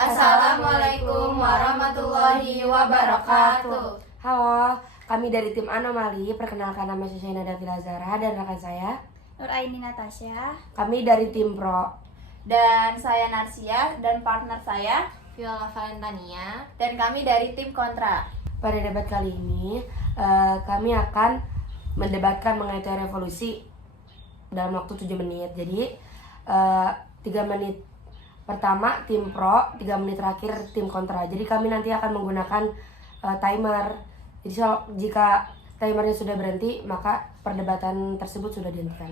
Assalamualaikum warahmatullahi wabarakatuh. Halo, kami dari tim Anomali. Perkenalkan, nama saya Shaina Davila Zara dan rekan saya Nur Aini Natasha. Kami dari tim Pro. Dan saya Narsia dan partner saya Viola Valentania. dan kami dari tim Kontra. Pada debat kali ini, kami akan mendebatkan mengenai teori evolusi dalam waktu 7 menit. Jadi, 3 menit pertama tim Pro, 3 menit terakhir tim Kontra. Jadi kami nanti akan menggunakan timer. Jadi jika timernya sudah berhenti, maka perdebatan tersebut sudah dihentikan.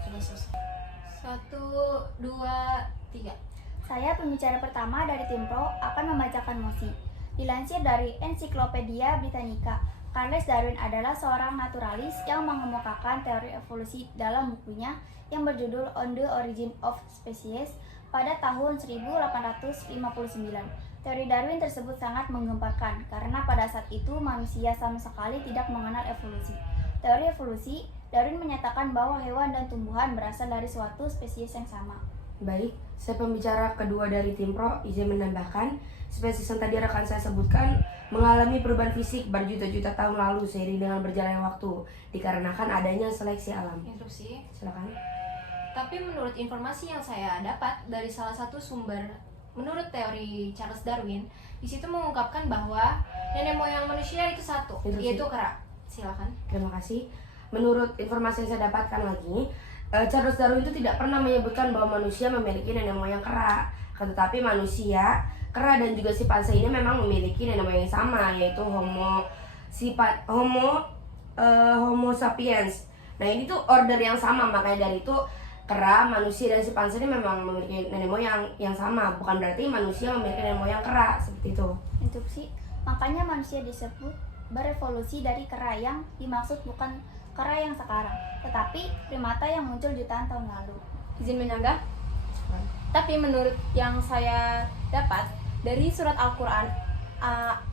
Sudah selesai. 1, 2, 3. Saya pembicara pertama dari tim Pro akan membacakan mosi. Dilansir dari Ensiklopedia Britannica, Charles Darwin adalah seorang naturalis yang mengemukakan teori evolusi dalam bukunya yang berjudul On the Origin of Species pada tahun 1859. Teori Darwin tersebut sangat menggemparkan karena pada saat itu manusia sama sekali tidak mengenal evolusi. Teori evolusi, Darwin menyatakan bahwa hewan dan tumbuhan berasal dari suatu spesies yang sama. Baik, saya pembicara kedua dari tim Pro, izin menambahkan, spesies yang tadi rekan saya sebutkan mengalami perubahan fisik berjuta-juta tahun lalu seiring dengan berjalannya waktu, dikarenakan adanya seleksi alam. Interupsi. Silakan. Tapi menurut informasi yang saya dapat dari salah satu sumber, menurut teori Charles Darwin, di situ mengungkapkan bahwa nenek moyang manusia itu satu, yaitu kera. Silakan. Terima kasih. Menurut informasi yang saya dapatkan lagi, Charles Darwin itu tidak pernah menyebutkan bahwa manusia memiliki nenek moyang kera. Tetapi manusia, kera dan juga simpanse ini memang memiliki nenek moyang yang sama, yaitu Homo sapiens. Nah, ini tuh order yang sama, makanya dari itu kera, manusia dan simpanse ini memang memiliki nenek moyang yang sama. Bukan berarti manusia memiliki nenek moyang kera, seperti itu. Interupsi, makanya manusia disebut berevolusi dari kera. Yang dimaksud bukan kera yang sekarang, tetapi primata yang muncul jutaan tahun lalu. Izin menyanggah. Tapi menurut yang saya dapat dari surat Al-Quran,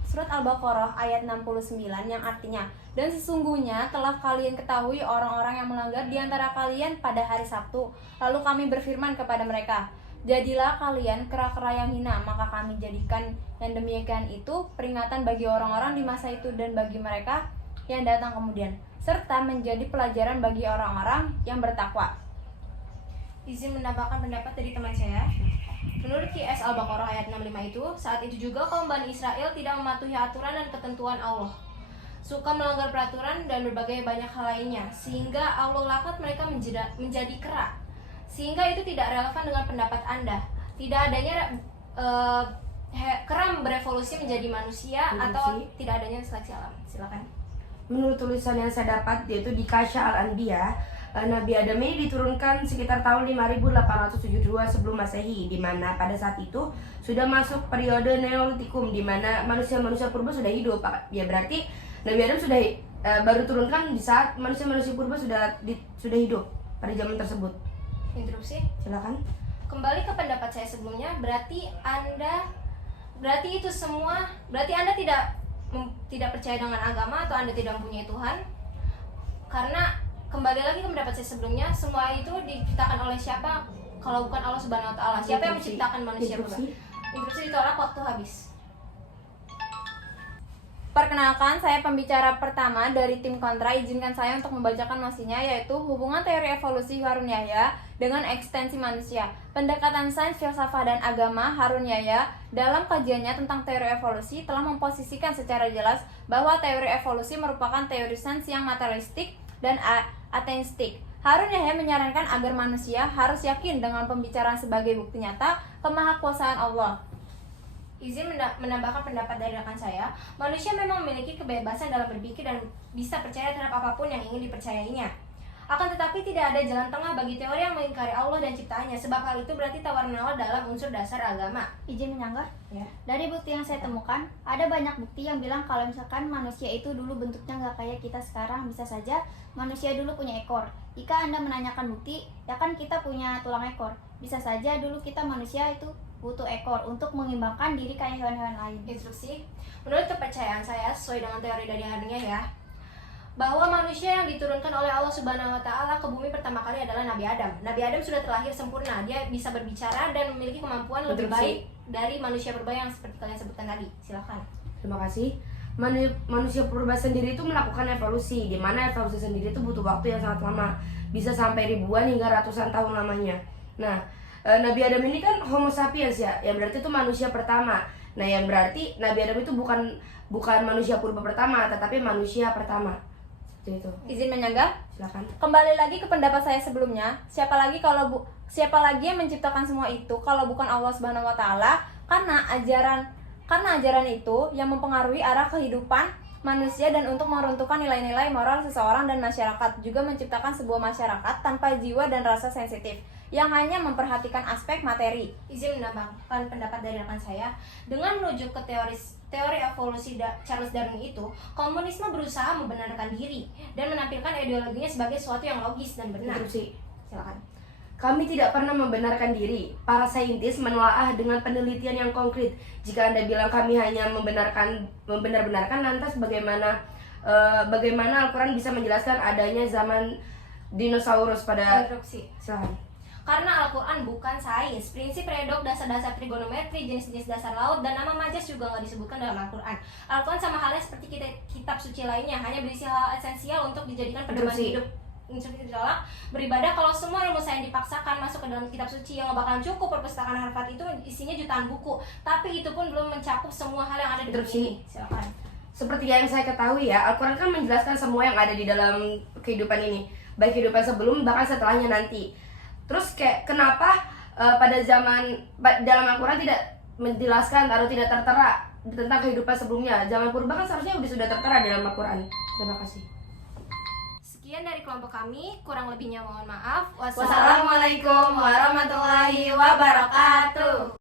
surat Al-Baqarah ayat 69 yang artinya, dan sesungguhnya telah kalian ketahui orang-orang yang melanggar di antara kalian pada hari Sabtu. Lalu kami berfirman kepada mereka, jadilah kalian kera-kera yang hina, maka kami jadikan yang demikian itu peringatan bagi orang-orang di masa itu dan bagi mereka yang datang kemudian, serta menjadi pelajaran bagi orang-orang yang bertakwa. Izin menambahkan pendapat dari teman saya. Menurut QS Al-Baqarah ayat 65 itu, saat itu juga kaum Bani Israel tidak mematuhi aturan dan ketentuan Allah, suka melanggar peraturan dan berbagai banyak hal lainnya, sehingga Allah laknat mereka menjadi kera. Sehingga itu tidak relevan dengan pendapat Anda. Tidak adanya kera berevolusi menjadi manusia atau tidak adanya seleksi alam. Silakan. Menurut tulisan yang saya dapat, yaitu di Kasya Al-Anbiya, Nabi Adam ini diturunkan sekitar tahun 5872 sebelum Masehi, di mana pada saat itu sudah masuk periode Neolitikum, di mana manusia-manusia purba sudah hidup. Ya berarti Nabi Adam sudah baru turunkan di saat manusia-manusia purba sudah hidup pada zaman tersebut. Interupsi. Silakan. Kembali ke pendapat saya sebelumnya, berarti Anda tidak percaya dengan agama atau Anda tidak mempunyai Tuhan. Karena kembali lagi ke pendapat saya sebelumnya, semua itu diciptakan oleh siapa kalau bukan Allah Subhanahu wa taala? Siapa yang menciptakan manusia purba? Interupsi ditolak, waktu habis. Perkenalkan, saya pembicara pertama dari tim Kontra. Izinkan saya untuk membacakan mosinya, yaitu hubungan teori evolusi Harun Yahya dengan ekstensi manusia. Pendekatan sains, filsafat, dan agama Harun Yahya dalam kajiannya tentang teori evolusi telah memposisikan secara jelas bahwa teori evolusi merupakan teori sains yang materialistik dan ateistik. Harun Yahya menyarankan agar manusia harus yakin dengan pembicaraan sebagai bukti nyata kemahakuasaan Allah. Izin menambahkan pendapat dari rekan saya, manusia memang memiliki kebebasan dalam berpikir dan bisa percaya terhadap apapun yang ingin dipercayainya. Akan tetapi tidak ada jalan tengah bagi teori yang mengingkari Allah dan ciptaannya, sebab hal itu berarti tawar-menawar dalam unsur dasar agama. Izin menyanggah? Ya. Dari bukti yang saya temukan, ada banyak bukti yang bilang kalau misalkan manusia itu dulu bentuknya nggak kayak kita sekarang. Bisa saja manusia dulu punya ekor. Jika Anda menanyakan bukti, ya kan kita punya tulang ekor. Bisa saja dulu kita manusia itu butuh ekor untuk mengimbangkan diri kayak hewan-hewan lain. Instruksi. Menurut kepercayaan saya, sesuai dengan teori dari Harun Yahya, bahwa manusia yang diturunkan oleh Allah Subhanahu wa taala ke bumi pertama kali adalah Nabi Adam. Nabi Adam sudah terlahir sempurna, dia bisa berbicara dan memiliki kemampuan lebih baik dari manusia purba yang seperti kalian sebutkan tadi. Silakan. Terima kasih. Manusia purba sendiri itu melakukan evolusi, di mana evolusi sendiri itu butuh waktu yang sangat lama, bisa sampai ribuan hingga ratusan tahun lamanya. Nah, Nabi Adam ini kan Homo sapiens ya, yang berarti itu manusia pertama. Nah, yang berarti Nabi Adam itu bukan manusia purba pertama, tetapi manusia pertama. Seperti itu. Izin menyanggah? Silakan. Kembali lagi ke pendapat saya sebelumnya, siapa lagi yang menciptakan semua itu kalau bukan Allah Subhanahu wa taala? Karena ajaran itu yang mempengaruhi arah kehidupan manusia dan untuk meruntuhkan nilai-nilai moral seseorang dan masyarakat, juga menciptakan sebuah masyarakat tanpa jiwa dan rasa sensitif yang hanya memperhatikan aspek materi. Izin menambahkan pendapat dari rekan saya, dengan merujuk ke teori evolusi Charles Darwin itu, komunisme berusaha membenarkan diri dan menampilkan ideologinya sebagai sesuatu yang logis dan benar. Interupsi. Silakan. Kami tidak pernah membenarkan diri. Para saintis menelaah dengan penelitian yang konkret. Jika Anda bilang kami hanya membenar-benarkan, lantas bagaimana Al-Quran bisa menjelaskan adanya zaman dinosaurus pada... Interupsi. Silakan. Karena Al-Quran bukan sains, prinsip redok, dasar-dasar trigonometri, jenis-jenis dasar laut, dan nama majas juga nggak disebutkan dalam Al-Quran. Al-Quran sama halnya seperti kitab suci lainnya, hanya berisi hal esensial untuk dijadikan pedoman hidup. Instruksi ditolak, beribadah. Kalau semua ilmu sains dipaksakan masuk ke dalam kitab suci, yang gak bakalan cukup. Perpustakaan Harvard itu isinya jutaan buku, tapi itu pun belum mencakup semua hal yang ada di dunia ini. Silakan. Seperti yang saya ketahui ya, Al-Quran kan menjelaskan semua yang ada di dalam kehidupan ini, baik kehidupan sebelum bahkan setelahnya nanti. Terus kayak kenapa dalam Al-Quran tidak menjelaskan atau tidak tertera tentang kehidupan sebelumnya? Zaman purba kan seharusnya sudah tertera dalam Al-Quran. Terima kasih. Sekian dari kelompok kami, kurang lebihnya mohon maaf. Wassalamualaikum warahmatullahi wabarakatuh.